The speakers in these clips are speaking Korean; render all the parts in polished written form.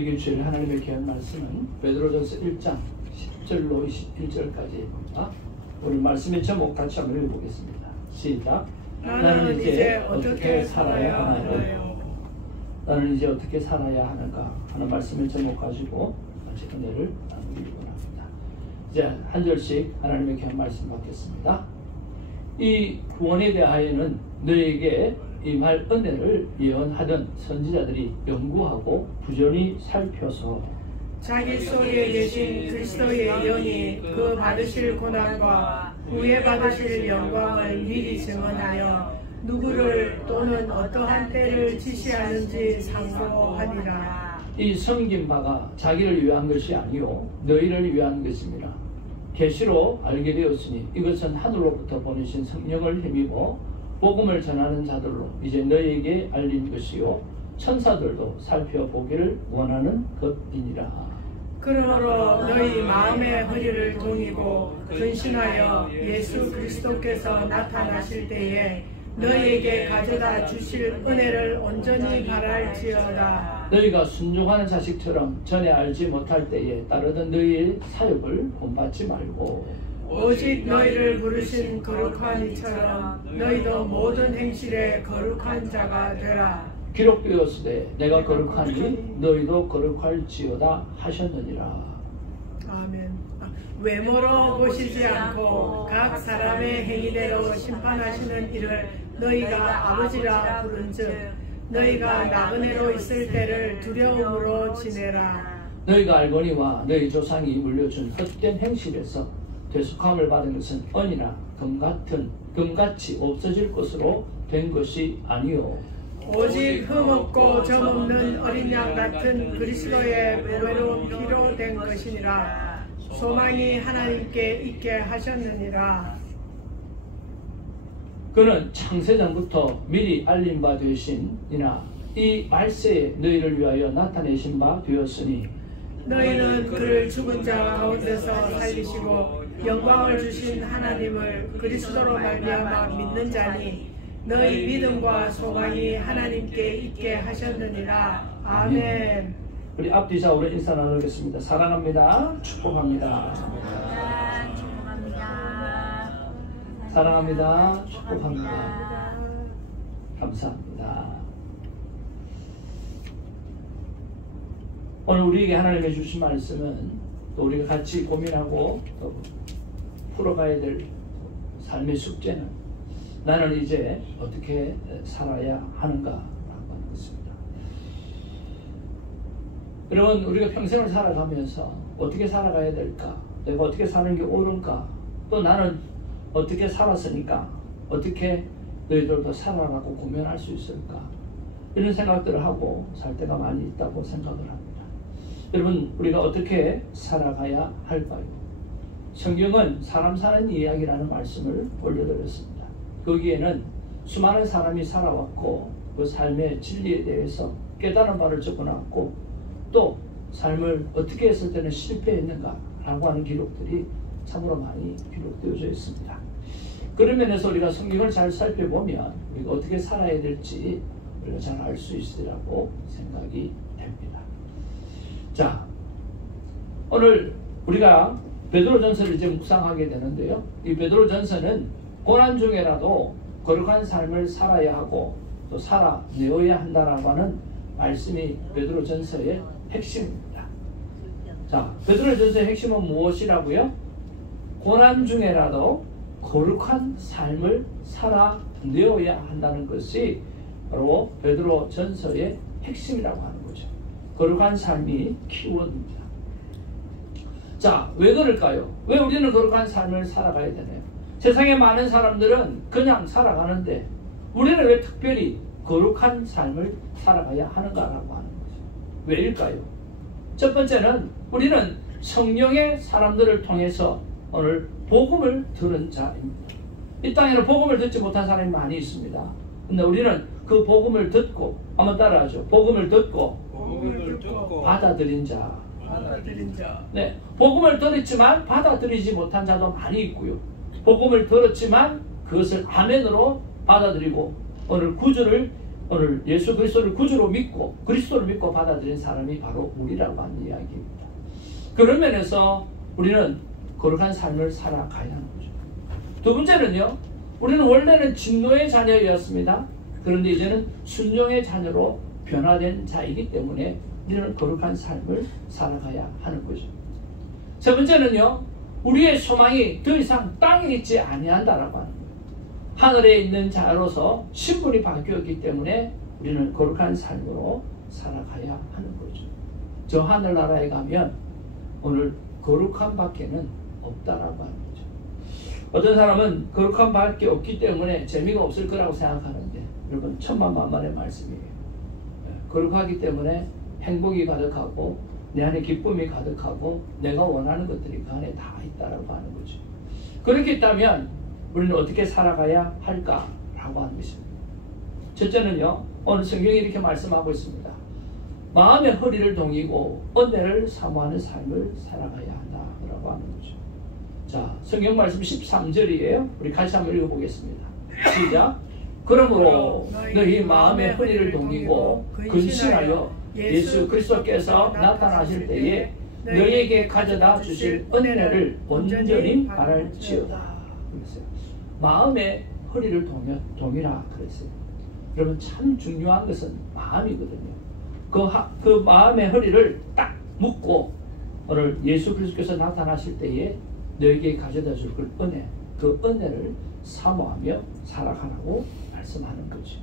우리에게 주실 하나님의 귀한 말씀은 베드로전서 1장 10절로 21절까지입니다. 오늘 말씀의 제목 같이 한번 읽어보겠습니다. 시작. 나는 이제 어떻게 살아야 하나요? 나는 이제 어떻게 살아야 하는가 하는 말씀의 제목 가지고 같이 은혜를 나누기 원합니다. 이제 한 절씩 하나님의 귀한 말씀 받겠습니다. 이 구원에 대하여는 너에게 임할 은혜를 예언하던 선지자들이 연구하고 부전히 살펴서 자기 속에 계신 그리스도의 영이 그 받으실 고난과 후에 받으실 영광을 미리 증언하여 누구를 또는 어떠한 때를 지시하는지 상고하니라. 이 섬긴 바가 자기를 위한 것이 아니요 너희를 위한 것입니다. 계시로 알게 되었으니 이것은 하늘로부터 보내신 성령을 힘입어 복음을 전하는 자들로 이제 너희에게 알린 것이요 천사들도 살펴보기를 원하는 것이니라. 그러므로 너희 마음의 허리를 동이고 근신하여 예수 그리스도께서 나타나실 때에 너희에게 가져다 주실 은혜를 온전히 바랄지어다. 너희가 순종하는 자식처럼 전에 알지 못할 때에 따르던 너희의 사역을 본받지 말고 오직 너희를 부르신 거룩한 이처럼 너희도 모든 행실에 거룩한 자가 되라. 기록되었으되 내가 거룩하니 너희도 거룩할지어다 하셨느니라. 아멘. 외모로 보시지 않고 각 사람의 행위대로 심판하시는 이를 너희가 아버지라 부른즉 너희가 나그네로 있을 때를 두려움으로 지내라. 너희가 알거니와 너희 조상이 물려준 헛된 행실에서 되속함을 받은 것은 언이나 금같이 없어질 것으로 된 것이 아니요 오직 흠없고 점없는 어린 양 같은 그리스도의 보배로운 피로 된 것이니라. 소망이 하나님께 있게 하셨느니라. 그는 창세전부터 미리 알린 바 되신이나 이 말세에 너희를 위하여 나타내신 바 되었으니 너희는 그를 죽은 자 가운데서 살리시고 영광을 주신 하나님을 그리스도로 말미암아 믿는 자니 너희 믿음과 소망이 하나님께 있게 하셨느니라. 아멘. 우리 앞뒤 좌우로 인사 나누겠습니다. 사랑합니다. 축복합니다. 사랑합니다. 축복합니다. 감사합니다. 오늘 우리에게 하나님이 주신 말씀은 또 우리가 같이 고민하고 또 풀어가야 될 삶의 숙제는 나는 이제 어떻게 살아야 하는가 라고 하는 것입니다. 여러분, 우리가 평생을 살아가면서 어떻게 살아가야 될까? 내가 어떻게 사는 게 옳은가? 또 나는 어떻게 살았으니까 어떻게 너희들도 살아라고 고민할 수 있을까? 이런 생각들을 하고 살 때가 많이 있다고 생각을 합니다. 여러분, 우리가 어떻게 살아가야 할까요? 성경은 사람 사는 이야기라는 말씀을 올려드렸습니다. 거기에는 수많은 사람이 살아왔고 그 삶의 진리에 대해서 깨달은 바를 적어놨고 또 삶을 어떻게 했을 때는 실패했는가 라고 하는 기록들이 참으로 많이 기록되어져 있습니다. 그런 면에서 우리가 성경을 잘 살펴보면 우리가 어떻게 살아야 될지 우리가 잘 알 수 있으리라고 생각이 됩니다. 자, 오늘 우리가 베드로전서를 이제 묵상하게 되는데요. 이 베드로전서는 고난 중에라도 거룩한 삶을 살아야 하고 또 살아내어야 한다라고 하는 말씀이 베드로전서의 핵심입니다. 자, 베드로전서의 핵심은 무엇이라고요? 고난 중에라도 거룩한 삶을 살아내어야 한다는 것이 바로 베드로전서의 핵심이라고 하는 거죠. 거룩한 삶이 키워드입니다. 자, 왜 그럴까요? 왜 우리는 거룩한 삶을 살아가야 되나요? 세상에 많은 사람들은 그냥 살아가는데 우리는 왜 특별히 거룩한 삶을 살아가야 하는가라고 하는 거죠. 왜일까요? 첫 번째는 우리는 성령의 사람들을 통해서 오늘 복음을 들은 자입니다. 이 땅에는 복음을 듣지 못한 사람이 많이 있습니다. 근데 우리는 그 복음을 듣고 한번 따라하죠. 복음을 듣고 받아들인 자. 네, 복음을 들었지만 받아들이지 못한 자도 많이 있고요. 복음을 들었지만 그것을 아멘으로 받아들이고 오늘 구주를 오늘 예수 그리스도를 구주로 믿고 그리스도를 믿고 받아들인 사람이 바로 우리라고 하는 이야기입니다. 그런 면에서 우리는 거룩한 삶을 살아가야 하는 거죠. 두 번째는요, 우리는 원래는 진노의 자녀였습니다. 그런데 이제는 순종의 자녀로 변화된 자이기 때문에 우리는 거룩한 삶을 살아가야 하는 거죠. 세 번째는요, 우리의 소망이 더 이상 땅에 있지 아니한다라고 하는 거예요. 하늘에 있는 자로서 신분이 바뀌었기 때문에 우리는 거룩한 삶으로 살아가야 하는 거죠. 저 하늘나라에 가면 오늘 거룩한 밖에는 없다라고 하는 거죠. 어떤 사람은 거룩한 밖에 없기 때문에 재미가 없을 거라고 생각하는데, 여러분 천만만만의 말씀이에요. 거룩하기 때문에 행복이 가득하고 내 안에 기쁨이 가득하고 내가 원하는 것들이 그 안에 다 있다라고 하는 거죠. 그렇게 있다면 우리는 어떻게 살아가야 할까라고 하는 것입니다. 첫째는요, 오늘 성경이 이렇게 말씀하고 있습니다. 마음의 허리를 동이고 은혜를 사모하는 삶을 살아가야 한다라고 하는 거죠. 자, 성경 말씀 13절이에요. 우리 같이 한번 읽어보겠습니다. 시작. 그러므로 너희 마음의 허리를 동이고 근신하여 예수 그리스도께서 나타나실 때에 너희에게 가져다 주실 은혜를 온전히 바랄지어다. 그랬어요. 마음의 허리를 동이라 그랬어요. 여러분 참 중요한 것은 마음이거든요. 그 마음의 허리를 딱 묶고 오늘 예수 그리스도께서 나타나실 때에 너에게 가져다 줄 그 은혜, 그 은혜를 사모하며 살아가라고 말씀하는 거죠.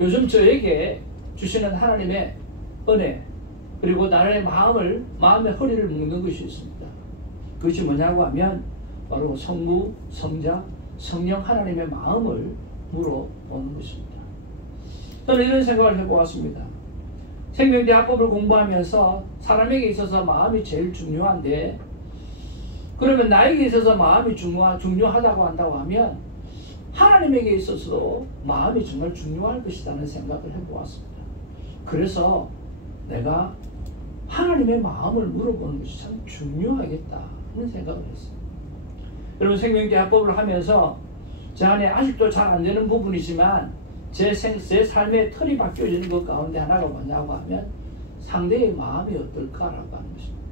요즘 저에게 주시는 하나님의 은혜, 그리고 나의 마음의 허리를 묶는 것이 있습니다. 그것이 뭐냐고 하면 바로 성부, 성자, 성령 하나님의 마음을 물어보는 것입니다. 저는 이런 생각을 해보았습니다. 생명대학법을 공부하면서 사람에게 있어서 마음이 제일 중요한데, 그러면 나에게 있어서 마음이 중요하다고 한다고 하면 하나님에게 있어서도 마음이 정말 중요할 것이라는 생각을 해보았습니다. 그래서 내가 하나님의 마음을 물어보는 것이 참 중요하겠다 하는 생각을 했어요. 여러분 생명대학법을 하면서 제 안에 아직도 잘 안 되는 부분이지만 제 삶의 틀이 바뀌어지는 것 가운데 하나가 뭐냐고 하면 상대의 마음이 어떨까라고 하는 것입니다.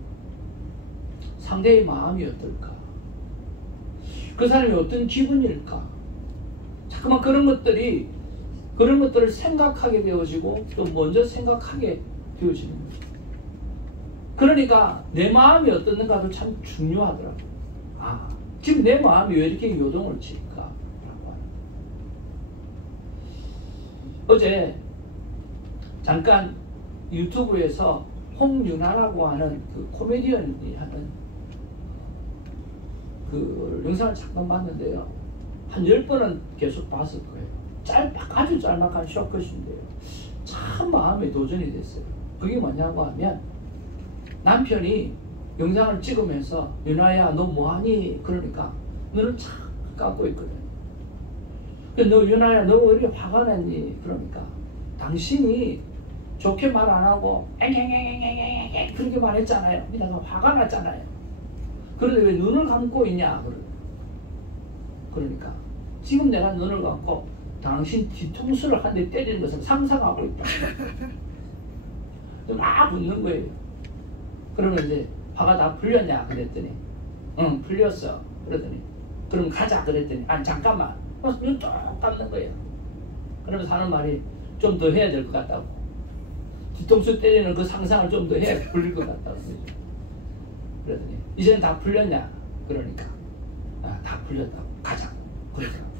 상대의 마음이 어떨까? 그 사람이 어떤 기분일까? 자꾸만 그런 것들을 생각하게 되어지고 또 먼저 생각하게 되어지는 거죠. 그러니까 내 마음이 어떻는가도 참 중요하더라고요. 아, 지금 내 마음이 왜 이렇게 요동을 칠까? 라고 하는. 어제 잠깐 유튜브에서 홍윤아라고 하는 그 코미디언이 하는 그 영상을 잠깐 봤는데요. 한 10번은 계속 봤을 거예요. 아주 짤막한 쇼컷인데요. 참 마음에 도전이 됐어요. 그게 뭐냐고 하면 남편이 영상을 찍으면서 윤아야 너 뭐하니? 그러니까 눈을 착 감고 있거든. 너 윤아야 너 왜 이렇게 화가 났니? 그러니까 당신이 좋게 말 안 하고 엥엥엥엥엥엥 그렇게 말했잖아요. 내가 화가 났잖아요. 그런데 왜 눈을 감고 있냐? 그러니까 지금 내가 눈을 감고 당신 뒤통수를 한 대 때리는 것을 상상하고 있다. 막 웃는 거예요. 그러면 이제 화가 다 풀렸냐? 그랬더니 응 풀렸어. 그러더니 그럼 가자. 그랬더니 아니 잠깐만. 눈 쭉 감는 거예요. 그러면서 하는 말이 좀 더 해야 될 것 같다고. 뒤통수 때리는 그 상상을 좀 더 해야 풀릴 것 같다고. 그러더니 이제는 다 풀렸냐? 그러니까 다 풀렸다고. 가자. 그러더라고.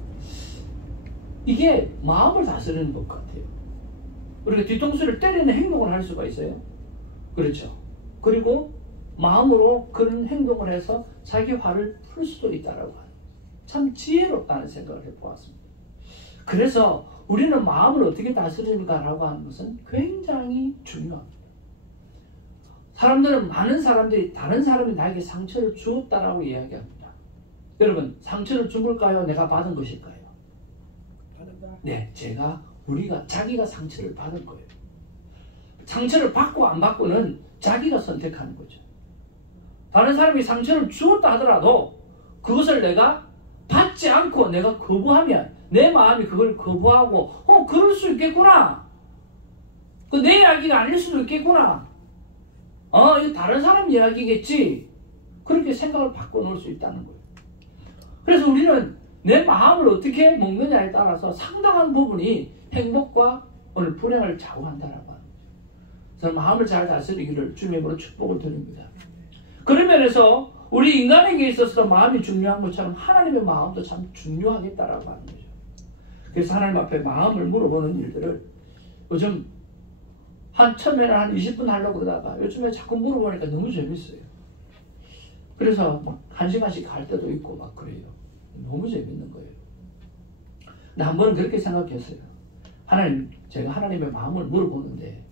이게 마음을 다스리는 것 같아요. 우리가 뒤통수를 때리는 행동을 할 수가 있어요. 그렇죠. 그리고 마음으로 그런 행동을 해서 자기 화를 풀 수도 있다라고 하는 참 지혜롭다는 생각을 해보았습니다. 그래서 우리는 마음을 어떻게 다스리는가라고 하는 것은 굉장히 중요합니다. 많은 사람들이 다른 사람이 나에게 상처를 주었다라고 이야기합니다. 여러분 상처를 준 걸까요? 내가 받은 것일까요? 네, 자기가 상처를 받은 거예요. 상처를 받고 안 받고는 자기가 선택하는 거죠. 다른 사람이 상처를 주었다 하더라도 그것을 내가 받지 않고 내가 거부하면 내 마음이 그걸 거부하고 그럴 수 있겠구나. 그 내 이야기가 아닐 수도 있겠구나. 이거 다른 사람 이야기겠지. 그렇게 생각을 바꿔놓을 수 있다는 거예요. 그래서 우리는 내 마음을 어떻게 먹느냐에 따라서 상당한 부분이 행복과 오늘 불행을 좌우한다라고 하는 거죠. 그래서 마음을 잘 다스리기를 주님으로 축복을 드립니다. 그런 면에서 우리 인간에게 있어서 마음이 중요한 것처럼 하나님의 마음도 참 중요하겠다라고 하는 거죠. 그래서 하나님 앞에 마음을 물어보는 일들을 요즘 처음에는 한 20분 하려고 그러다가 요즘에 자꾸 물어보니까 너무 재밌어요. 그래서 막 1시간씩 갈 때도 있고 막 그래요. 너무 재밌는 거예요. 근데 한 번은 그렇게 생각했어요. 하나님, 제가 하나님의 마음을 물어보는데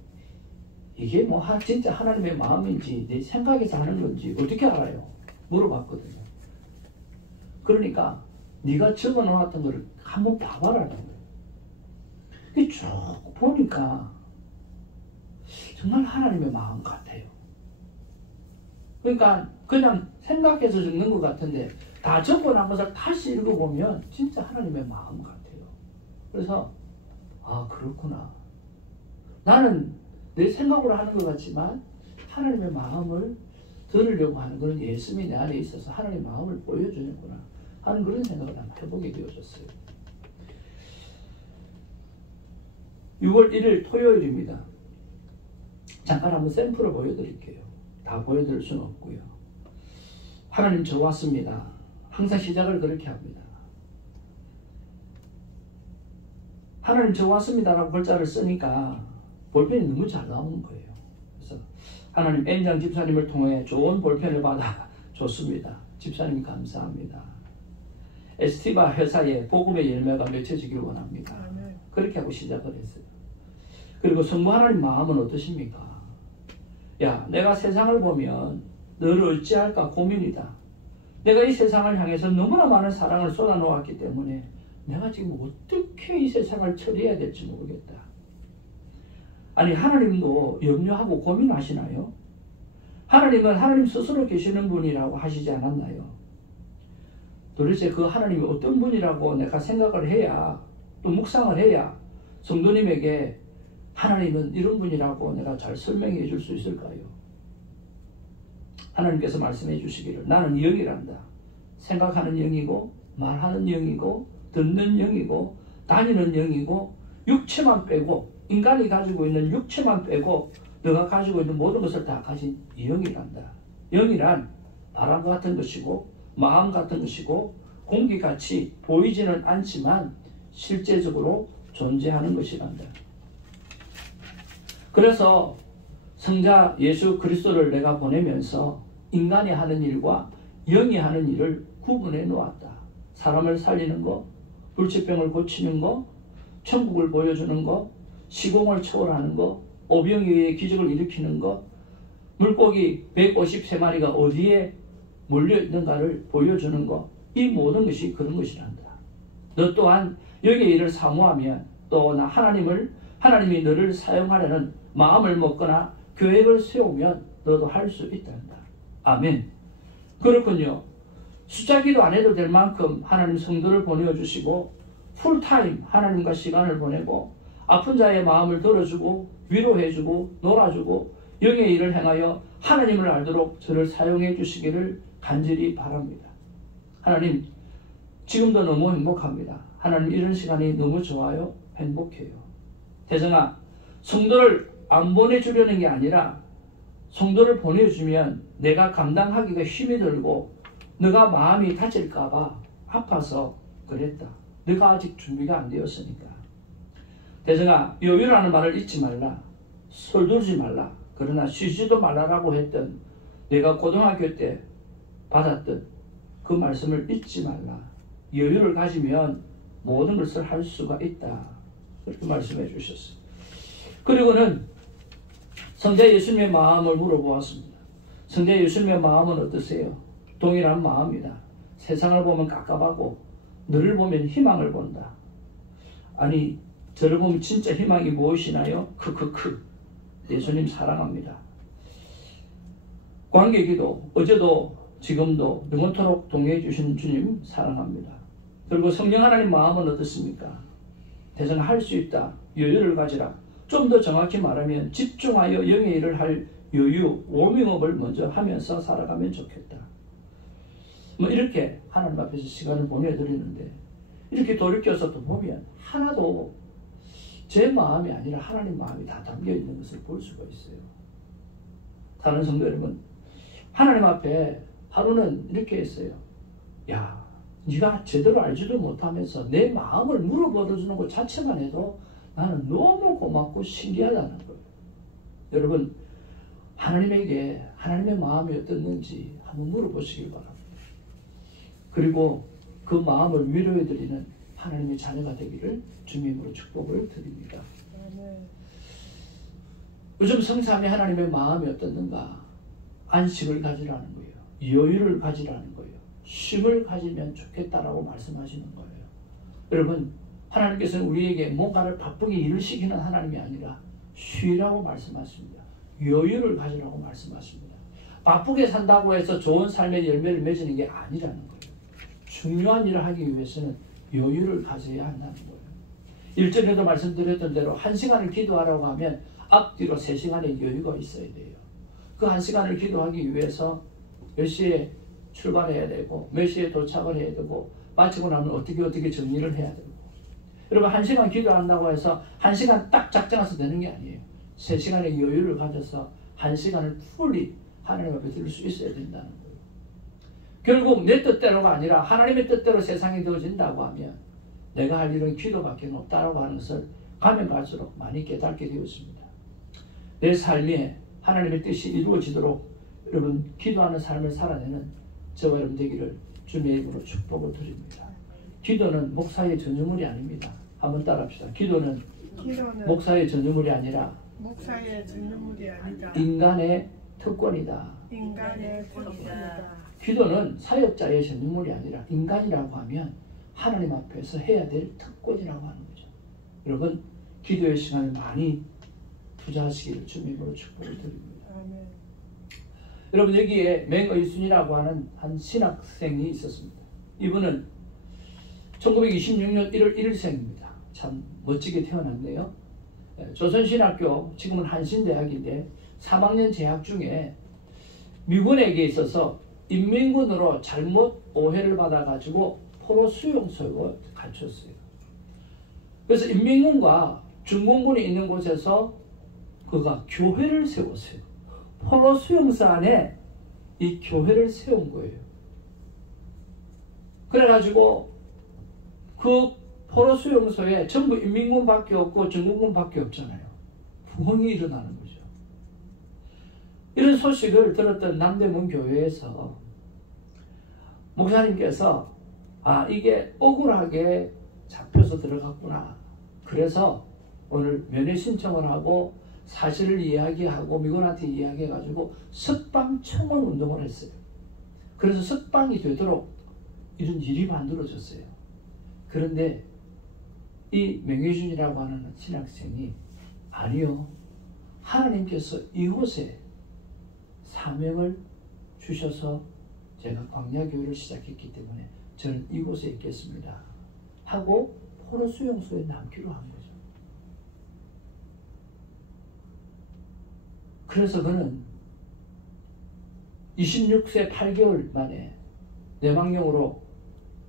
이게 뭐 진짜 하나님의 마음인지 내 생각에서 하는 건지 어떻게 알아요? 물어봤거든요. 그러니까 네가 적어놓았던 거를 한번 봐봐라는 거예요. 쭉 보니까 정말 하나님의 마음 같아요. 그러니까 그냥 생각해서 적는 것 같은데 다 적어놓은 것을 다시 읽어보면 진짜 하나님의 마음 같아요. 그래서 그렇구나. 나는 내 생각으로 하는 것 같지만 하나님의 마음을 들으려고 하는 그런 예수님이 내 안에 있어서 하나님의 마음을 보여주는구나 하는 그런 생각을 한번 해보게 되어졌어요. 6월 1일 토요일입니다. 잠깐 한번 샘플을 보여드릴게요. 다 보여드릴 수는 없고요. 하나님 저 왔습니다. 항상 시작을 그렇게 합니다. 하나님 저 왔습니다라고 글자를 쓰니까 볼펜이 너무 잘 나오는 거예요. 그래서 하나님 N장 집사님을 통해 좋은 볼펜을 받아 줬습니다. 집사님 감사합니다. 에스티바 회사에 복음의 열매가 맺혀지길 원합니다. 그렇게 하고 시작을 했어요. 그리고 성부 하나님 마음은 어떠십니까? 야, 내가 세상을 보면 너를 어찌할까 고민이다. 내가 이 세상을 향해서 너무나 많은 사랑을 쏟아놓았기 때문에 내가 지금 어떻게 이 세상을 처리해야 될지 모르겠다. 아니, 하나님도 염려하고 고민하시나요? 하나님은 하나님 스스로 계시는 분이라고 하시지 않았나요? 도대체 그 하나님이 어떤 분이라고 내가 생각을 해야, 또 묵상을 해야 성도님에게 하나님은 이런 분이라고 내가 잘 설명해 줄 수 있을까요? 하나님께서 말씀해 주시기를 나는 영이란다. 생각하는 영이고 말하는 영이고 듣는 영이고 다니는 영이고 육체만 빼고 인간이 가지고 있는 육체만 빼고 너가 가지고 있는 모든 것을 다 가진 영이란다. 영이란 바람 같은 것이고 마음 같은 것이고 공기같이 보이지는 않지만 실제적으로 존재하는 것이란다. 그래서 성자 예수 그리스도를 내가 보내면서 인간이 하는 일과 영이 하는 일을 구분해 놓았다. 사람을 살리는 거, 불치병을 고치는 거, 천국을 보여주는 거, 시공을 초월하는 거, 오병이에 의해 기적을 일으키는 거, 물고기 153마리가 어디에 몰려있는가를 보여주는 거, 이 모든 것이 그런 것이란다. 너 또한 여기에 일을 사모하면 또 하나님이 너를 사용하려는 마음을 먹거나 계획을 세우면 너도 할 수 있단다. 아멘. 그렇군요. 숫자기도 안 해도 될 만큼 하나님 성도를 보내주시고 풀타임 하나님과 시간을 보내고 아픈 자의 마음을 들어주고 위로해주고 놀아주고 영의 일을 행하여 하나님을 알도록 저를 사용해 주시기를 간절히 바랍니다. 하나님, 지금도 너무 행복합니다. 하나님, 이런 시간이 너무 좋아요. 행복해요. 대성아, 성도를 안 보내주려는 게 아니라 성도를 보내주면 내가 감당하기가 힘이 들고 너가 마음이 다칠까봐 아파서 그랬다. 너가 아직 준비가 안 되었으니까. 대성아, 여유라는 말을 잊지 말라. 설두지 말라. 그러나 쉬지도 말라라고 했던 내가 고등학교 때 받았던 그 말씀을 잊지 말라. 여유를 가지면 모든 것을 할 수가 있다. 그렇게 말씀해 주셨어요. 그리고는 성자 예수님의 마음을 물어보았습니다. 성자 예수님의 마음은 어떠세요? 동일한 마음이다. 세상을 보면 깝깝하고 너를 보면 희망을 본다. 아니, 저를 보면 진짜 희망이 무엇이나요? 크크크. 예수님 사랑합니다. 관계기도 어제도 지금도 영원토록 동행해 주신 주님 사랑합니다. 그리고 성령 하나님 마음은 어떻습니까? 대성할 수 있다. 여유를 가지라. 좀 더 정확히 말하면 집중하여 영의 일을 할 여유, 워밍업을 먼저 하면서 살아가면 좋겠다. 뭐 이렇게 하나님 앞에서 시간을 보내드리는데 이렇게 돌이켜서 또 보면 하나도 제 마음이 아니라 하나님 마음이 다 담겨 있는 것을 볼 수가 있어요. 다른 성도 여러분, 하나님 앞에 하루는 이렇게 했어요. 야, 네가 제대로 알지도 못하면서 내 마음을 물어보아주는 것 자체만 해도 나는 너무 고맙고 신기하다는 거예요. 여러분, 하나님에게 하나님의 마음이 어떻는지 한번 물어보시길 바랍니다. 그리고 그 마음을 위로해드리는 하나님의 자녀가 되기를 주님으로 축복을 드립니다. 요즘 성삼위 하나님의 마음이 어떻는가? 안식을 가지라는 거예요. 여유를 가지라는 거예요. 쉼을 가지면 좋겠다라고 말씀하시는 거예요. 여러분, 하나님께서는 우리에게 뭔가를 바쁘게 일을 시키는 하나님이 아니라 쉬라고 말씀하십니다. 여유를 가지라고 말씀하십니다. 바쁘게 산다고 해서 좋은 삶의 열매를 맺는 게 아니라는 거예요. 중요한 일을 하기 위해서는 여유를 가져야 한다는 거예요. 일전에도 말씀드렸던 대로 1시간을 기도하라고 하면 앞뒤로 3시간의 여유가 있어야 돼요. 그 1시간을 기도하기 위해서 몇 시에 출발해야 되고 몇 시에 도착을 해야 되고 마치고 나면 어떻게 정리를 해야 되고. 여러분, 1시간 기도한다고 해서 1시간 딱 작정해서 되는 게 아니에요. 3시간의 여유를 가져서 1시간을 풀리 하나님 앞에 드릴 수 있어야 된다는 거예요. 결국 내 뜻대로가 아니라 하나님의 뜻대로 세상이 되어진다고 하면 내가 할 일은 기도밖에 없다라고 하는 것을 가면 갈수록 많이 깨닫게 되었습니다. 내 삶에 하나님의 뜻이 이루어지도록 여러분 기도하는 삶을 살아내는 저와 여러분 되기를 주님의 이름으로 축복을 드립니다. 기도는 목사의 전유물이 아닙니다. 한번 따라합시다. 기도는 목사의 전유물이 아니라 인간의 특권이다. 기도는 사역자의 전유물이 아니라 인간이라고 하면 하나님 앞에서 해야 될 특권이라고 하는 거죠. 여러분, 기도의 시간을 많이 투자하시기를 주님으로 축복을 드립니다. 아멘. 여러분, 여기에 맹의순이라고 하는 한 신학생이 있었습니다. 이분은 1926년 1월 1일생입니다. 참 멋지게 태어났네요. 조선신학교, 지금은 한신대학인데 3학년 재학 중에 미군에게 있어서 인민군으로 잘못 오해를 받아가지고 포로 수용소에 갇혔어요. 그래서 인민군과 중공군이 있는 곳에서 그가 교회를 세웠어요. 포로 수용소 안에 이 교회를 세운 거예요. 그래가지고 그 포로 수용소에 전부 인민군밖에 없고 중공군밖에 없잖아요. 부흥이 일어나는 거죠. 이런 소식을 들었던 남대문 교회에서 목사님께서 이게 억울하게 잡혀서 들어갔구나. 그래서 오늘 면회 신청을 하고 사실을 이야기하고 미군한테 이야기해가지고 석방 청원 운동을 했어요. 그래서 석방이 되도록 이런 일이 만들어졌어요. 그런데 이 명예준이라고 하는 신학생이 아니요, 하나님께서 이곳에 사명을 주셔서 제가 광야교회를 시작했기 때문에 저는 이곳에 있겠습니다 하고 포로 수용소에 남기로 한 거죠. 그래서 그는 26세 8개월 만에 내망령으로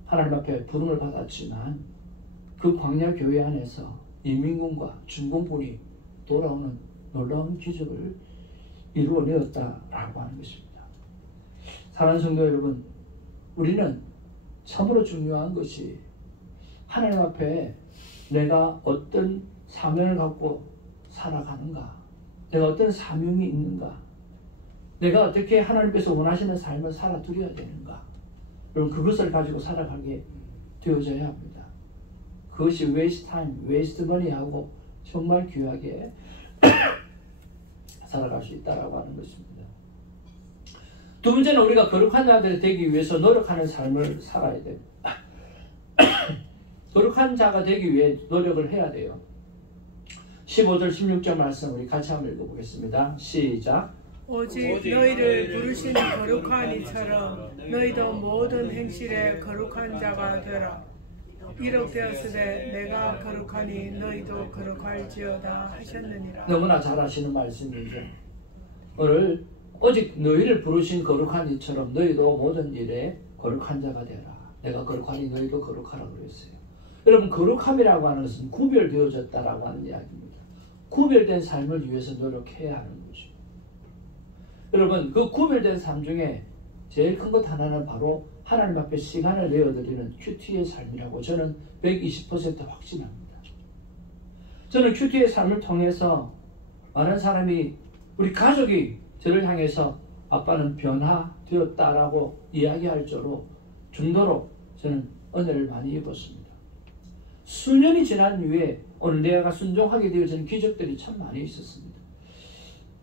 하나님 앞에 부름을 받았지만 그 광야교회 안에서 인민군과 중공군이 돌아오는 놀라운 기적을 이루어내었다라고 하는 것입니다. 사랑하는 성도 여러분, 우리는 참으로 중요한 것이 하나님 앞에 내가 어떤 사명을 갖고 살아가는가, 내가 어떤 사명이 있는가, 내가 어떻게 하나님께서 원하시는 삶을 살아드려야 되는가, 여러분 그것을 가지고 살아가게 되어져야 합니다. 그것이 waste time, waste money 하고 정말 귀하게 살아갈 수 있다라고 하는 것입니다. 두 번째는 우리가 거룩한 자들이 되기 위해서 노력하는 삶을 살아야 돼요. 거룩한 자가 되기 위해 노력을 해야 돼요. 15절 16절 말씀 우리 같이 한번 읽어보겠습니다. 시작. 오직 너희를 부르신 거룩한 이처럼 너희도 모든 행실에 거룩한 자가 되라. 이룩되었으되 내가 거룩하니 너희도 거룩할지어다 하셨느니라. 너무나 잘 하시는 말씀이죠. 오늘 오직 너희를 부르신 거룩한 이처럼 너희도 모든 일에 거룩한 자가 되라. 내가 거룩하니 너희도 거룩하라 그랬어요. 여러분, 거룩함이라고 하는 것은 구별되어졌다라고 하는 이야기입니다. 구별된 삶을 위해서 노력해야 하는 거죠. 여러분, 그 구별된 삶 중에 제일 큰 것 하나는 바로 하나님 앞에 시간을 내어드리는 큐티의 삶이라고 저는 120% 확신합니다. 저는 큐티의 삶을 통해서 많은 사람이, 우리 가족이 저를 향해서 아빠는 변화되었다라고 이야기할 정도로 저는 은혜를 많이 입었습니다. 수년이 지난 이후에 오늘 내가 순종하게 되어지는 기적들이 참 많이 있었습니다.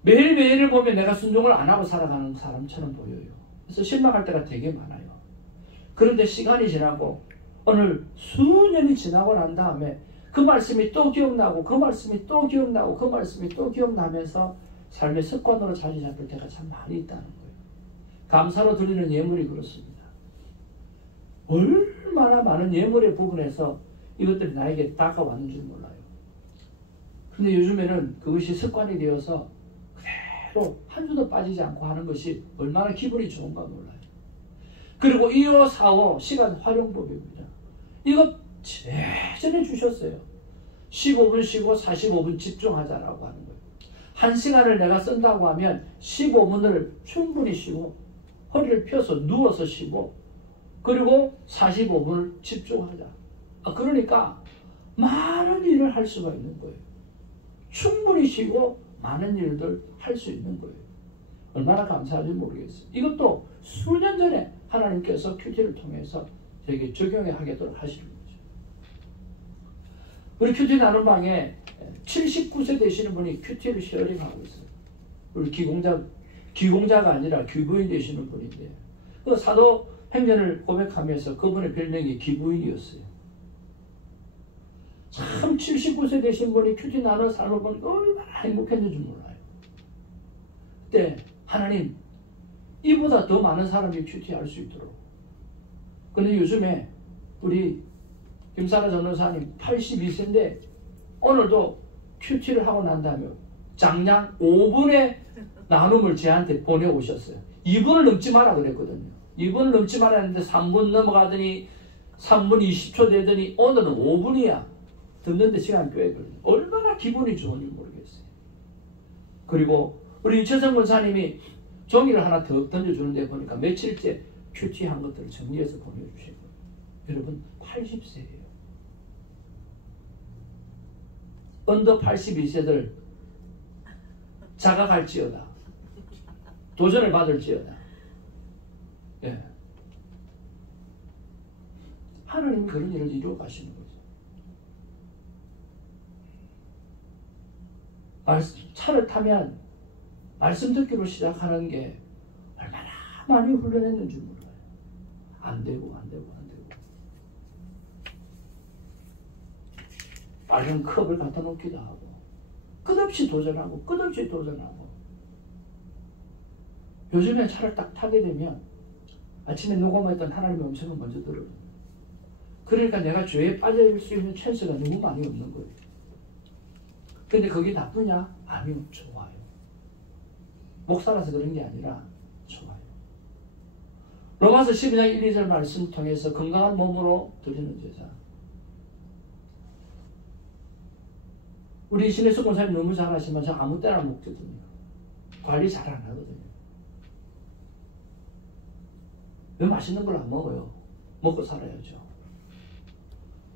매일매일을 보면 내가 순종을 안 하고 살아가는 사람처럼 보여요. 그래서 실망할 때가 되게 많아요. 그런데 시간이 지나고 오늘 수년이 지나고 난 다음에 그 말씀이 또 기억나고 그 말씀이 또 기억나고 그 말씀이 또 기억나면서 삶의 습관으로 자리 잡을 때가 참 많이 있다는 거예요. 감사로 드리는 예물이 그렇습니다. 얼마나 많은 예물의 부분에서 이것들이 나에게 다가왔는 줄 몰라요. 그런데 요즘에는 그것이 습관이 되어서 그대로 한 주도 빠지지 않고 하는 것이 얼마나 기분이 좋은가 몰라요. 그리고 2545 시간 활용법입니다. 이거 예전에 주셨어요. 15분 쉬고 45분 집중하자라고 하는 거예요. 1시간을 내가 쓴다고 하면 15분을 충분히 쉬고 허리를 펴서 누워서 쉬고 그리고 45분을 집중하자. 그러니까 많은 일을 할 수가 있는 거예요. 충분히 쉬고 많은 일들 할 수 있는 거예요. 얼마나 감사한지 모르겠어요. 이것도 수년 전에 하나님께서 큐티를 통해서 저에게 적용해 하도록 하시는 거죠. 우리 큐티 나눔방에 79세 되시는 분이 큐티를 쉐어링하고 있어요. 우리 기공자가 아니라 귀부인 되시는 분인데 그 사도행전을 고백하면서 그분의 별명이 기부인이었어요. 참 79세 되신 분이 큐티 나눠 삶을 보니까 얼마나 행복했는지 몰라요. 그때 하나님, 이보다 더 많은 사람이 큐티할 수 있도록. 그런데 요즘에 우리 김사라 전도사님 82세인데 오늘도 큐티를 하고 난 다음에 장량 5분의 나눔을 저한테 보내오셨어요. 2분을 넘지 마라 그랬거든요. 2분을 넘지 마라 했는데 3분 넘어가더니 3분 20초 되더니 오늘은 5분이야. 듣는데 시간이 꽤 걸려요. 얼마나 기분이 좋은지 모르겠어요. 그리고 우리 유채성 권사님이 종이를 하나 더 던져주는데 보니까 며칠째 큐티한 것들을 정리해서 보내주신 거예요. 여러분 80세예요. 언더 82세들 자각할지어다. 도전을 받을지어다. 예. 하나님이 그런 일을 이루어 가시는 거죠. 차를 타면 말씀 듣기로 시작하는 게 얼마나 많이 훈련했는지 몰라요. 안 되고. 빨간 컵을 갖다 놓기도 하고 끝없이 도전하고 요즘에 차를 딱 타게 되면 아침에 녹음했던 하나님의 음성을 먼저 들어요. 그러니까 내가 죄에 빠질 수 있는 찬스가 너무 많이 없는 거예요. 근데 그게 나쁘냐? 아니요, 좋아요. 목사라서 그런 게 아니라 좋아요. 로마서 12장 1, 2절 말씀 통해서 건강한 몸으로 드리는 제사. 우리 신혜수 권사님 너무 잘하시면 저 아무 때나 먹거든요. 관리 잘 안 하거든요. 왜 맛있는 걸 안 먹어요? 먹고 살아야죠.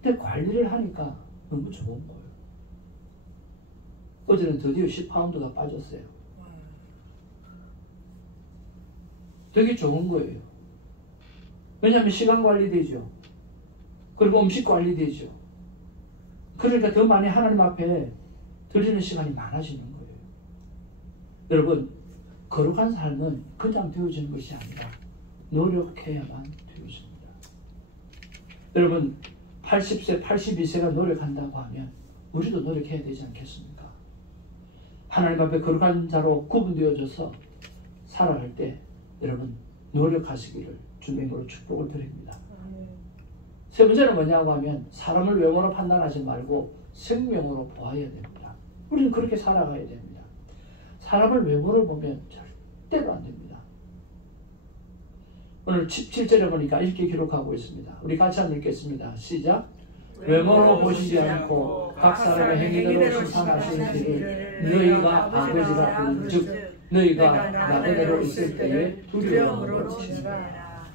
근데 관리를 하니까 너무 좋은 거예요. 어제는 드디어 10파운드가 빠졌어요. 되게 좋은 거예요. 왜냐하면 시간 관리되죠. 그리고 음식 관리되죠. 그러니까 더 많이 하나님 앞에 드리는 시간이 많아지는 거예요. 여러분, 거룩한 삶은 그냥 되어지는 것이 아니라 노력해야만 되어집니다. 여러분, 80세, 82세가 노력한다고 하면 우리도 노력해야 되지 않겠습니까? 하나님 앞에 거룩한 자로 구분되어져서 살아갈 때 여러분 노력하시기를 주님으로 축복을 드립니다. 세 번째는 뭐냐고 하면 사람을 외모로 판단하지 말고 생명으로 보아야 됩니다. 우리는 그렇게 살아가야 됩니다. 사람을 외모로 보면 절대로 안 됩니다. 오늘 17절에 보니까 이렇게 기록하고 있습니다. 우리 같이 한번 읽겠습니다. 시작. 외모로 보시지 않고 각 사람의 행위대로 심판하시는 길을 너희가 아버지라 부른즉 너희가 나그네로 있을 때에 두려움으로 치니라.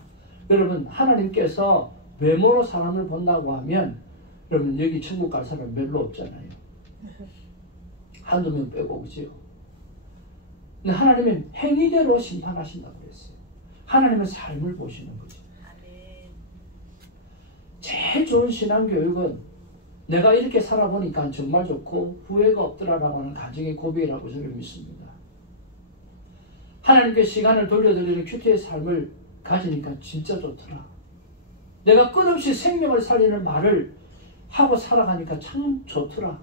여러분, 하나님께서 외모로 사람을 본다고 하면 여러분 여기 천국 갈 사람 별로 없잖아요. 한두 명 빼고, 그죠? 근데 하나님은 행위대로 심판하신다고 그랬어요. 하나님은 삶을 보시는 거죠. 제일 좋은 신앙교육은 내가 이렇게 살아보니까 정말 좋고 후회가 없더라라고 하는 가정의 고백이라고 저는 믿습니다. 하나님께 시간을 돌려드리는 큐티의 삶을 가지니까 진짜 좋더라. 내가 끝없이 생명을 살리는 말을 하고 살아가니까 참 좋더라.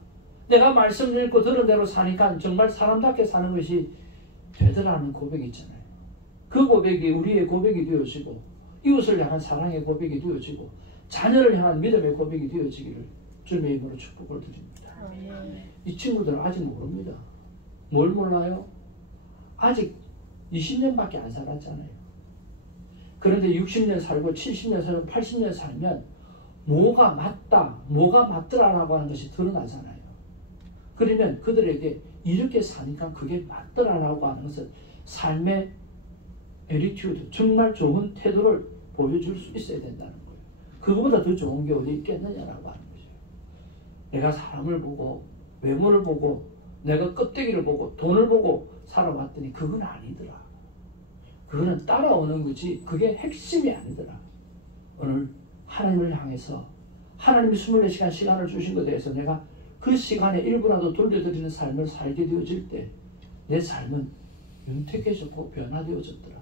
내가 말씀 읽고 들은 대로 사니까 정말 사람답게 사는 것이 되더라는 고백이 있잖아요. 그 고백이 우리의 고백이 되어지고 이웃을 향한 사랑의 고백이 되어지고 자녀를 향한 믿음의 고백이 되어지기를 주님의 이름으로 축복을 드립니다. 이 친구들은 아직 모릅니다. 뭘 몰라요? 아직 20년밖에 안 살았잖아요. 그런데 60년 살고 70년 살고 80년 살면 뭐가 맞다, 뭐가 맞더라라고 하는 것이 드러나잖아요. 그러면 그들에게 이렇게 사니까 그게 맞더라라고 하는 것은 삶의 에리튜드, 정말 좋은 태도를 보여줄 수 있어야 된다는 거예요. 그거보다 더 좋은 게 어디 있겠느냐라고 하는 거죠. 내가 사람을 보고 외모를 보고 내가 껍데기를 보고 돈을 보고 살아왔더니 그건 아니더라. 그거는 따라오는 거지 그게 핵심이 아니더라. 오늘 하나님을 향해서 하나님이 24시간 시간을 주신 것에 대해서 내가 그 시간에 일부라도 돌려드리는 삶을 살게 되어질 때 내 삶은 윤택해졌고 변화되어졌더라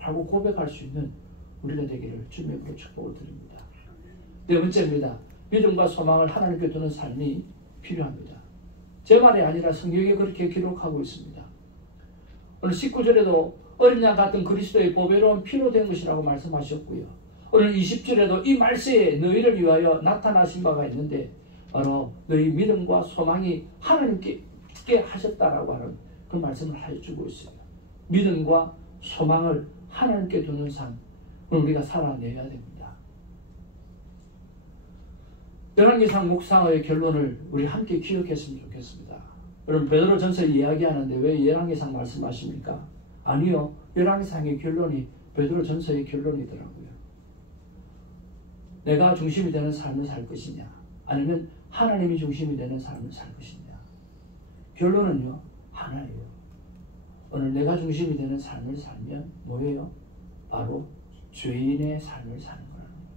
라고 고백할 수 있는 우리가 되기를 주님으로 축복을 드립니다. 네 번째입니다. 믿음과 소망을 하나님께 두는 삶이 필요합니다. 제 말이 아니라 성경에 그렇게 기록하고 있습니다. 오늘 19절에도 어린 양 같은 그리스도의 보배로운 피로 된 것이라고 말씀하셨고요. 오늘 20절에도 이 말세에 너희를 위하여 나타나신 바가 있는데 바로 너희 믿음과 소망이 하나님께 있게 하셨다라고 하는 그 말씀을 해주고 있어요. 믿음과 소망을 하나님께 두는 삶 우리가 살아내야 됩니다. 열왕기상 묵상의 결론을 우리 함께 기억했으면 좋겠습니다. 여러분 베드로전서 이야기하는데 왜 열왕기상 말씀하십니까? 아니요. 열왕기상의 결론이 베드로전서의 결론이더라고요. 내가 중심이 되는 삶을 살 것이냐 아니면 하나님이 중심이 되는 삶을 살 것이냐. 결론은요 하나예요. 오늘 내가 중심이 되는 삶을 살면 뭐예요? 바로 죄인의 삶을 사는 거라는 거예요.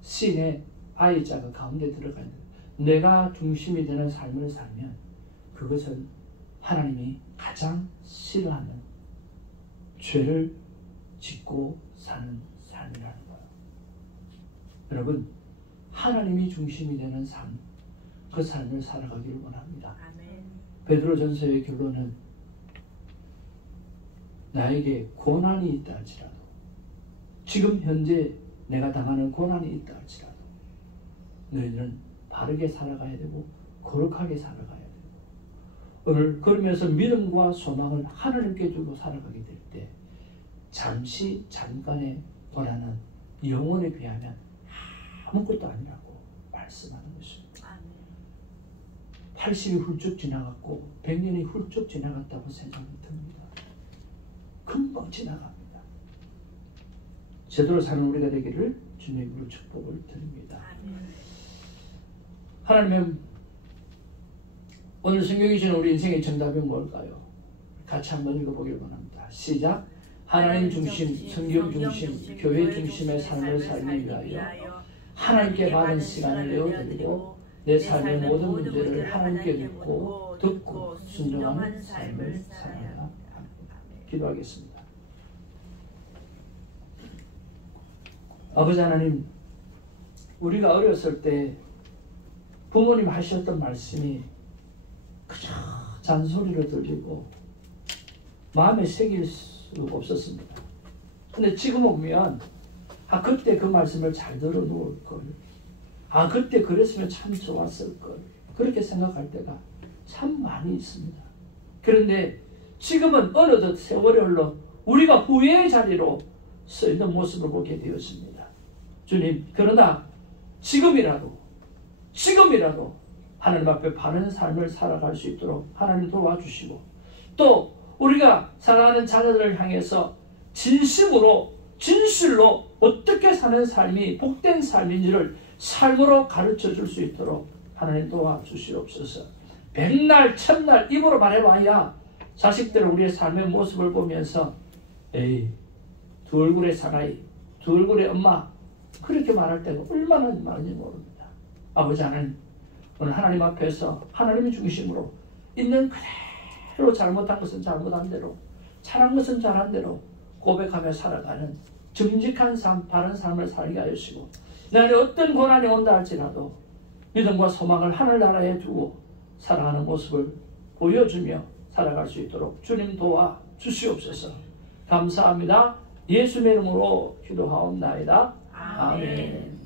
신의 아이자가 가운데 들어가 있는 거예요. 내가 중심이 되는 삶을 살면 그것은 하나님이 가장 싫어하는 죄를 짓고 사는 삶이라는 거예요. 여러분 하나님이 중심이 되는 삶, 그 삶을 살아가기를 원합니다. 베드로전서의 결론은 나에게 고난이 있다 할지라도 지금 현재 내가 당하는 고난이 있다 할지라도 너희는 바르게 살아가야 되고 거룩하게 살아가야 되고 오늘 그러면서 믿음과 소망을 하나님께 두고 살아가게 될 때 잠시 잠깐의 고난은 영혼에 비하면 아무것도 아니라고 말씀하는 것입니다. 80이 훌쩍 지나갔고 100년이 훌쩍 지나갔다고 생각이 듭니다. 금방 지나갑니다. 제대로 사는 우리가 되기를 주님으로 축복을 드립니다. 하나님은 오늘 성경이 주는 우리 인생의 정답이 뭘까요? 같이 한번 읽어보길 원합니다. 시작. 하나님 중심, 성경 중심, 교회 중심의 삶을 살기 위하여 하나님께 많은 시간을 내어드리고 내 삶의 모든 문제를 하나님께 듣고 순종하는 삶을 살아야 합니다. 기도하겠습니다. 아버지 하나님, 우리가 어렸을 때 부모님 하셨던 말씀이 그저 잔소리로 들리고 마음에 새길 수가 없었습니다. 근데 지금 보면 아, 그때 그 말씀을 잘 들어 놓을 걸. 아, 그때 그랬으면 참 좋았을 걸. 그렇게 생각할 때가 참 많이 있습니다. 그런데 지금은 어느덧 세월이 흘러 우리가 후회의 자리로 서 있는 모습을 보게 되었습니다. 주님, 그러나 지금이라도 하나님 앞에 바른 삶을 살아갈 수 있도록 하나님 도와주시고, 또 우리가 사랑하는 자녀들을 향해서 진실로 어떻게 사는 삶이 복된 삶인지를 삶으로 가르쳐 줄 수 있도록 하나님 도와주시옵소서. 백날 천날 입으로 말해봐야 자식들은 우리의 삶의 모습을 보면서 에이, 두 얼굴의 사나이, 두 얼굴의 엄마, 그렇게 말할 때가 얼마나 많은지 모릅니다. 아버지 하나님, 오늘 하나님 앞에서 하나님의 중심으로 있는 그대로 잘못한 것은 잘못한 대로, 잘한 것은 잘한 대로 고백하며 살아가는 정직한 삶, 바른 삶을 살게 하시고, 내 안에 어떤 고난이 온다 할지라도 믿음과 소망을 하늘나라에 두고 살아가는 모습을 보여주며 살아갈 수 있도록 주님 도와 주시옵소서. 감사합니다. 예수의 이름으로 기도하옵나이다. 아멘.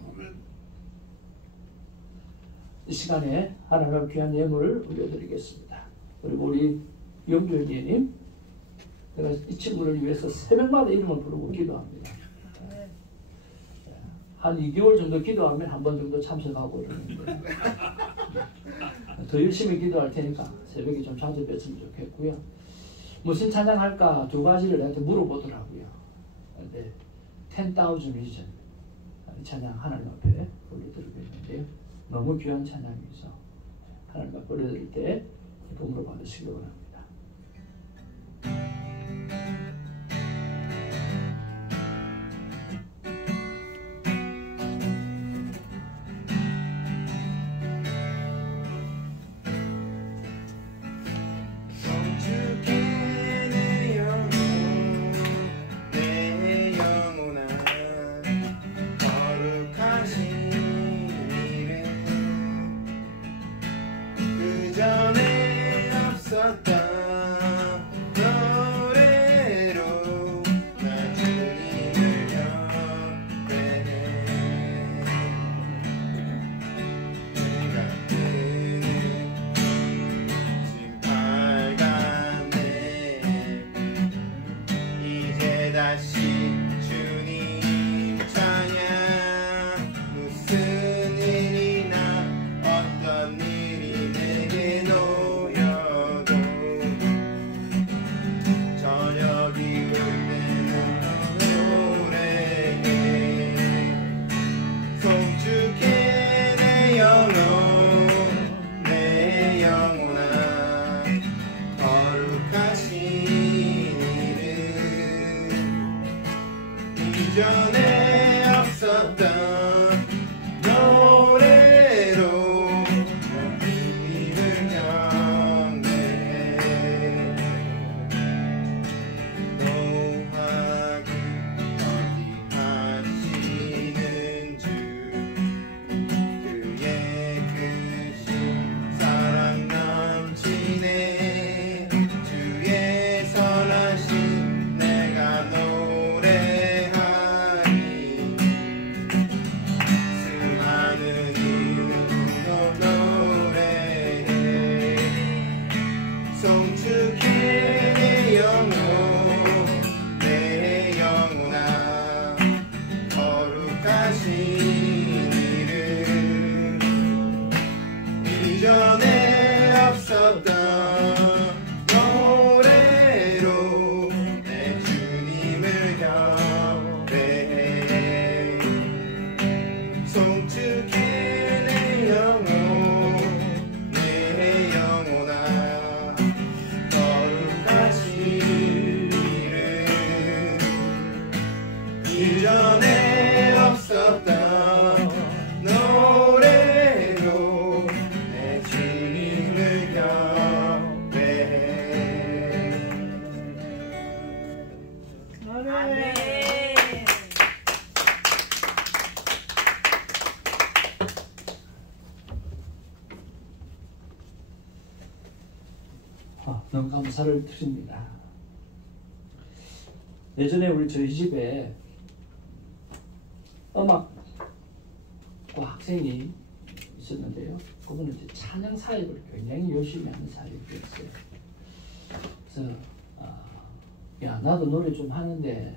이 시간에 하나님 앞에 귀한 예물을 올려드리겠습니다. 그리고 우리 영규님, 내가 이 친구를 위해서 새벽마다 이름을 부르고 기도합니다. 한 2개월 정도 기도하면 한 번 정도 참석하고 그러는데 더 열심히 기도할 테니까 새벽에 좀 자주 뵀으면 좋겠고요. 무슨 찬양할까 두 가지를 나한테 물어보더라고요. 근데 10,000 reason 찬양 하나님 앞에 올려드리고 있는데요. 너무 귀한 찬양이어서 하나님 앞에 올려드릴 때 도움을 받으시기 원합니다. 너무 감사를 드립니다. 예전에 저희 집에 음악과 학생이 있었는데요. 그분은 이제 찬양 사역을 굉장히 열심히 하는 사역이었어요. 그래서 야 나도 노래 좀 하는데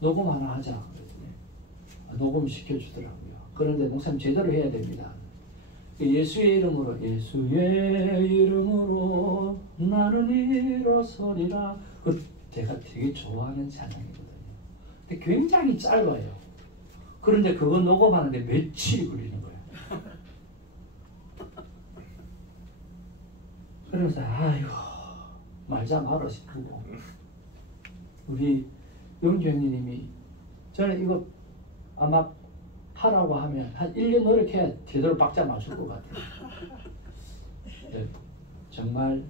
녹음 하나 하자 그랬더니 녹음 시켜주더라고요. 그런데 목사님 제대로 해야 됩니다. 예수의 이름으로 나는 일어서리라. 그 제가 되게 좋아하는 찬양이거든요. 근데 굉장히 짧아요. 그런데 그거 녹음하는데 며칠이 걸리는 거예요. 그러면서 아이고 말자 말아 싶고 우리 영주 형님이 저는 이거 아마 하라고 하면 한 1년 노력해야 제대로 박자 맞출 것 같아요. 네, 정말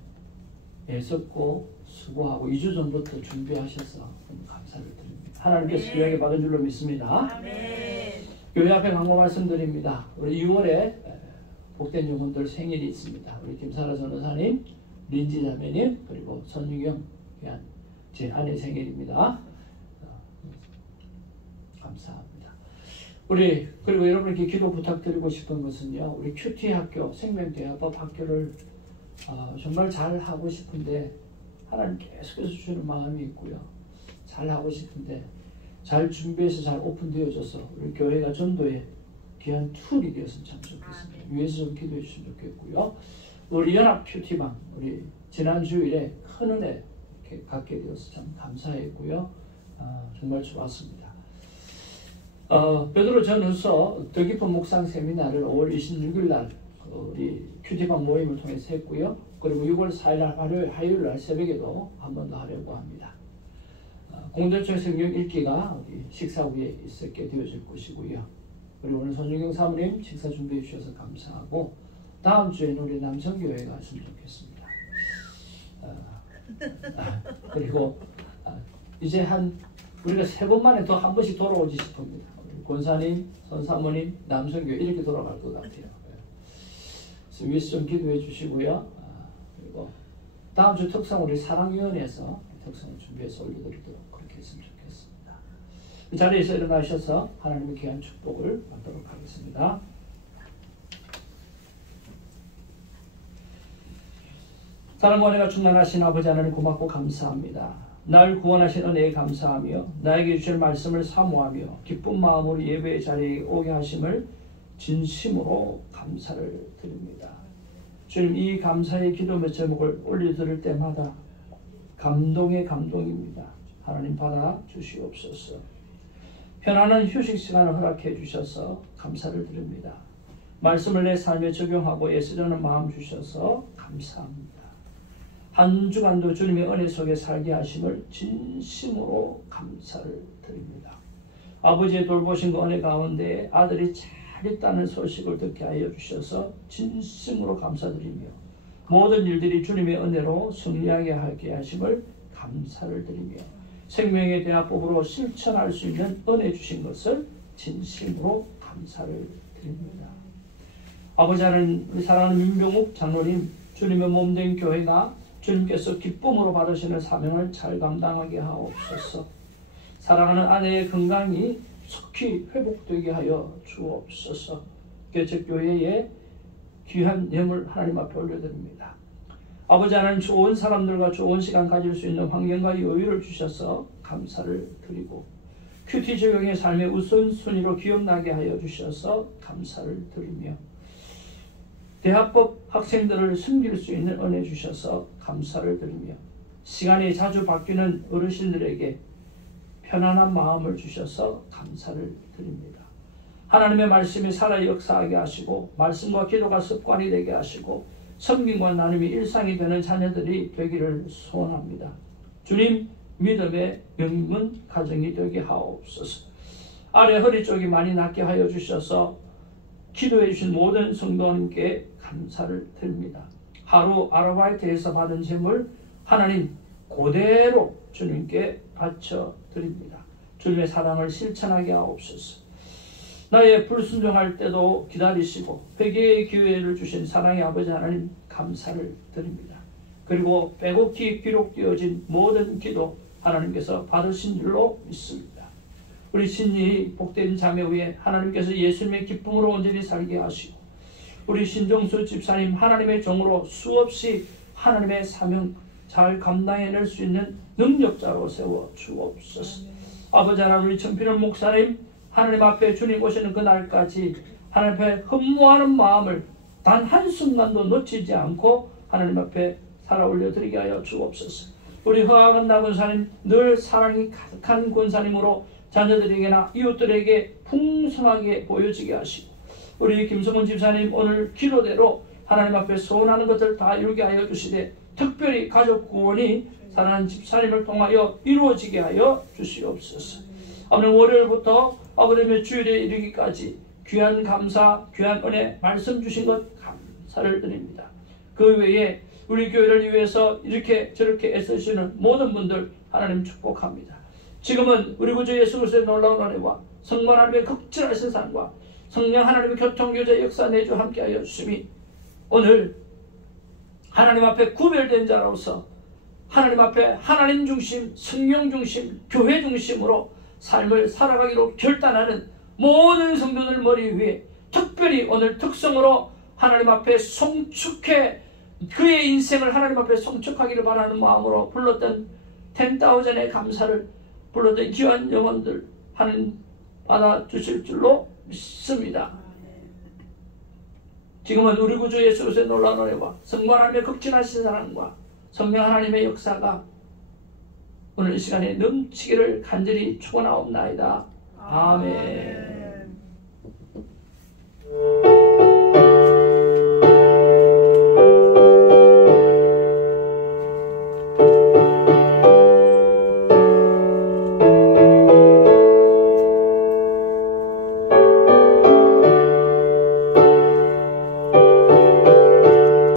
애썼고 수고하고 2주 전부터 준비하셔서 감사를 드립니다. 하나님께서 귀하게 받은 줄로 믿습니다. 아멘. 교회 앞에 광고 말씀드립니다. 우리 6월에 복된 영혼들 생일이 있습니다. 우리 김사라 전도사님, 린지 자매님, 그리고 선유경 제 아내 생일입니다. 감사합니다. 그리고 여러분께 기도 부탁드리고 싶은 것은요. 우리 큐티 학교, 생명대화법 학교를 정말 잘 하고 싶은데 하나님 계속해서 주시는 마음이 있고요. 잘 하고 싶은데 잘 준비해서 잘 오픈되어져서 우리 교회가 전도에 귀한 툴이 되었으면 참 좋겠습니다. 위에서 좀 기도해 주시면 좋겠고요. 우리 연합 큐티방 우리 지난 주일에 큰 은혜 이렇게 갖게 되어서 참 감사했고요. 정말 좋았습니다. 베드로 전후서 더 깊은 묵상 세미나를 5월 26일 날 우리 큐티방 모임을 통해서 했고요. 그리고 6월 4일 날 화요일 날 새벽에도 한 번 더 하려고 합니다. 공동체 성경 읽기가 우리 식사 후에 있게 되어질 것이고요. 그리고 오늘 손유경 사모님 식사 준비해 주셔서 감사하고 다음 주에는 우리 남성교회 갔으면 좋겠습니다. 그리고 이제 우리가 3번 만에 더 한 번씩 돌아오지 싶습니다. 권사님, 선사모님, 남성교회 이렇게 돌아갈 것 같아요. 그래서 위에서 좀 기도해 주시고요. 그리고 다음 주 특성 우리 사랑위원회에서 특성을 준비해서 올려드리도록 그렇게 했으면 좋겠습니다. 이 자리에서 일어나셔서 하나님의 귀한 축복을 받도록 하겠습니다. 사랑과 은혜가 충만하신 아버지 하나님 고맙고 감사합니다. 날 구원하신 은혜에 감사하며 나에게 주실 말씀을 사모하며 기쁜 마음으로 예배의 자리에 오게 하심을 진심으로 감사를 드립니다. 주님 이 감사의 기도의 제목을 올려드릴 때마다 감동의 감동입니다. 하나님 받아 주시옵소서. 편안한 휴식 시간을 허락해 주셔서 감사를 드립니다. 말씀을 내 삶에 적용하고 애쓰려는 마음 주셔서 감사합니다. 한 주간도 주님의 은혜 속에 살게 하심을 진심으로 감사를 드립니다. 아버지의 돌보신 그 은혜 가운데 아들이 잘 있다는 소식을 듣게 하여 주셔서 진심으로 감사드리며 모든 일들이 주님의 은혜로 승리하게 하게 하심을 감사를 드리며 생명의 대화법으로 실천할 수 있는 은혜 주신 것을 진심으로 감사를 드립니다. 아버지 하나님 우리 사랑하는 민병욱 장로님 주님의 몸된 교회가 주님께서 기쁨으로 받으시는 사명을 잘 감당하게 하옵소서. 사랑하는 아내의 건강이 속히 회복되게 하여 주옵소서. 개척교회의 귀한 예물 하나님 앞에 올려드립니다. 아버지 하나님 좋은 사람들과 좋은 시간 가질 수 있는 환경과 여유를 주셔서 감사를 드리고 큐티 적용의 삶의 우선순위로 기억나게 하여 주셔서 감사를 드리며 대학법 학생들을 섬길 수 있는 은혜 주셔서 감사를 드리며 시간이 자주 바뀌는 어르신들에게 편안한 마음을 주셔서 감사를 드립니다. 하나님의 말씀이 살아 역사하게 하시고 말씀과 기도가 습관이 되게 하시고 섬김과 나눔이 일상이 되는 자녀들이 되기를 소원합니다. 주님 믿음의 명문 가정이 되게 하옵소서. 아래 허리 쪽이 많이 낫게 하여 주셔서 기도해 주신 모든 성도님께 감사를 드립니다. 하루 아르바이트에서 받은 재물 하나님 그대로 주님께 바쳐 드립니다. 주님의 사랑을 실천하게 하옵소서. 나의 불순종할 때도 기다리시고 회개의 기회를 주신 사랑의 아버지 하나님 감사를 드립니다. 그리고 빼곡히 기록되어진 모든 기도 하나님께서 받으신 줄로 믿습니다. 우리 신이 복된 자매 위에 하나님께서 예수님의 기쁨으로 온전히 살게 하시고 우리 신정수 집사님 하나님의 종으로 수없이 하나님의 사명 잘 감당해낼 수 있는 능력자로 세워 주옵소서. 아버지 하나님 우리 천필원 목사님 하나님 앞에 주님 오시는 그날까지 하나님 앞에 흠모하는 마음을 단 한순간도 놓치지 않고 하나님 앞에 살아 올려드리게 하여 주옵소서. 우리 허학한나 권사님 늘 사랑이 가득한 권사님으로 자녀들에게나 이웃들에게 풍성하게 보여지게 하시고 우리 김성훈 집사님 오늘 기도대로 하나님 앞에 소원하는 것을 다 이루게 하여 주시되 특별히 가족 구원이 사랑하는 집사님을 통하여 이루어지게 하여 주시옵소서. 아버지 월요일부터 아버지의 주일에 이르기까지 귀한 감사 귀한 은혜 말씀 주신 것 감사를 드립니다. 그 외에 우리 교회를 위해서 이렇게 저렇게 애쓰시는 모든 분들 하나님 축복합니다. 지금은 우리 구주 예수 그리스도의 놀라운 은혜와 성부 하나님의 극진하신 사랑과 성령 하나님의 교통교제 역사 내주 함께하여 주심이 오늘 하나님 앞에 구별된 자로서 하나님 앞에 하나님 중심, 성령 중심, 교회 중심으로 삶을 살아가기로 결단하는 모든 성도들 머리 위에 특별히 오늘 특성으로 하나님 앞에 송축해 그의 인생을 하나님 앞에 송축하기를 바라는 마음으로 불렀던 10,000의 감사를 불렀던 귀한 영혼들 하나님 받아주실 줄로 믿습니다. 지금은 우리 구주 예수 그리스도의 놀라운 은혜와 성부 하나님의 극진하신 사랑과 성령 하나님의 역사가 오늘 이 시간에 넘치기를 간절히 축원하옵나이다. 아멘.